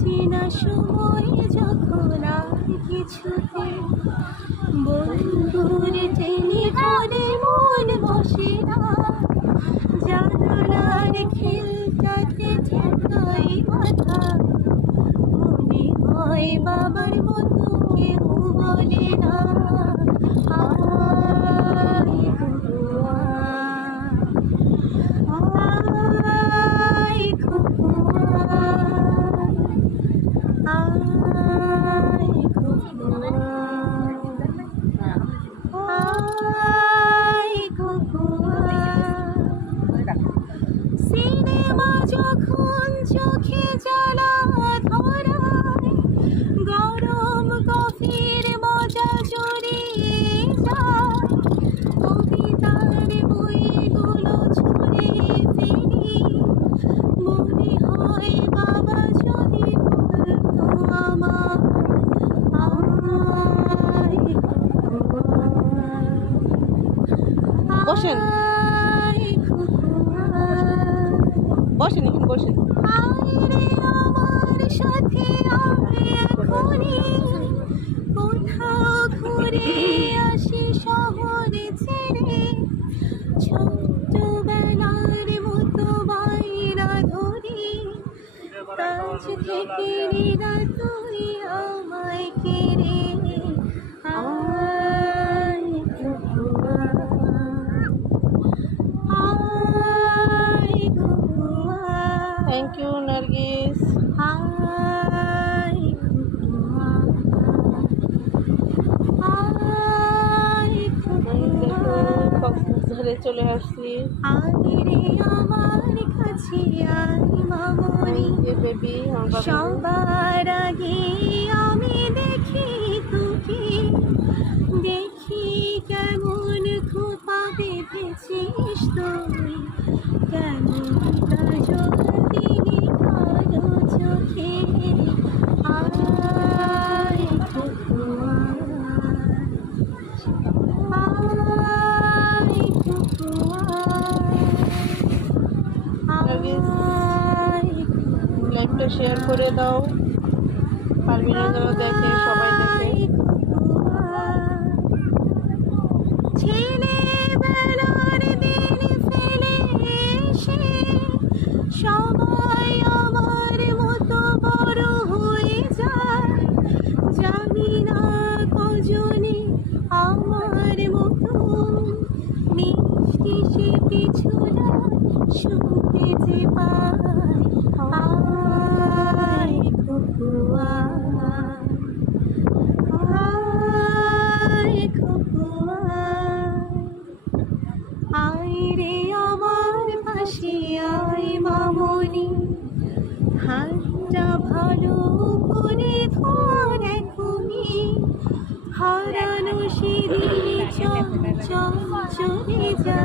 কাটে না সময় যখন আর কিছুতে বন্ধুর টেলিফোনে মন বসে না জানালার খেলটাতে ঠেকাই মাথা মনে হয় বাবার মতো কেউ বলে না আয় বড়ুয়া আয় খোকুয়া আয় খোকুয়া আয় খোকুয়া সিনেমা যখন চোখে জ্বালা ধরায় গরম কফির মজা জড়িয়ে যায় কবিতার বইগুলো ছুঁড়ে ফেলি মনে হয় বাবা যদি বলতো আমার আয় বসেন বসেন এখন বসেন আমার সাথে আমি এখনই কোথাও ঘুরে আসি শহরে ছেড়ে ছোট্টবেলার মতো বাইরা ধরি কাজ থেকে নিরা তুই আমায় কেড়ে আয় খোকুয়া আয় খোকুয়া থ্যাংক ইউ নার্গিস। আয় খোকুয়া আয় খোকুয়া কক্সবাজারে চলে আসছি। আয় রে আমার কাছে আয় মামনি বেবি সবার আগে আমি দেখি তোকে দেখি কেমন খোপা বেঁধেছিস তুই কেমন কাজল দিলি কালো চোখে আয় খোকুয়া আয় খোকুয়া আয় লাইভটা শেয়ার করে দাও, পারবিনা যেন দেখে, সবাই দেখে। ছেলেবেলার দিন ফেলে এসে সবাই আমার মতো বড় হয়ে যায় জানি না কজনে আমার মতো মিষ্টি সে কিছুটা শুনতে যে পায় আয় খোকুয়া আয় খোকুয়া আয় রে আমার পাশে আয় মামনি হাতটা ভালো করে ধর এখনই হারানো সেদিন চল চল চলে যা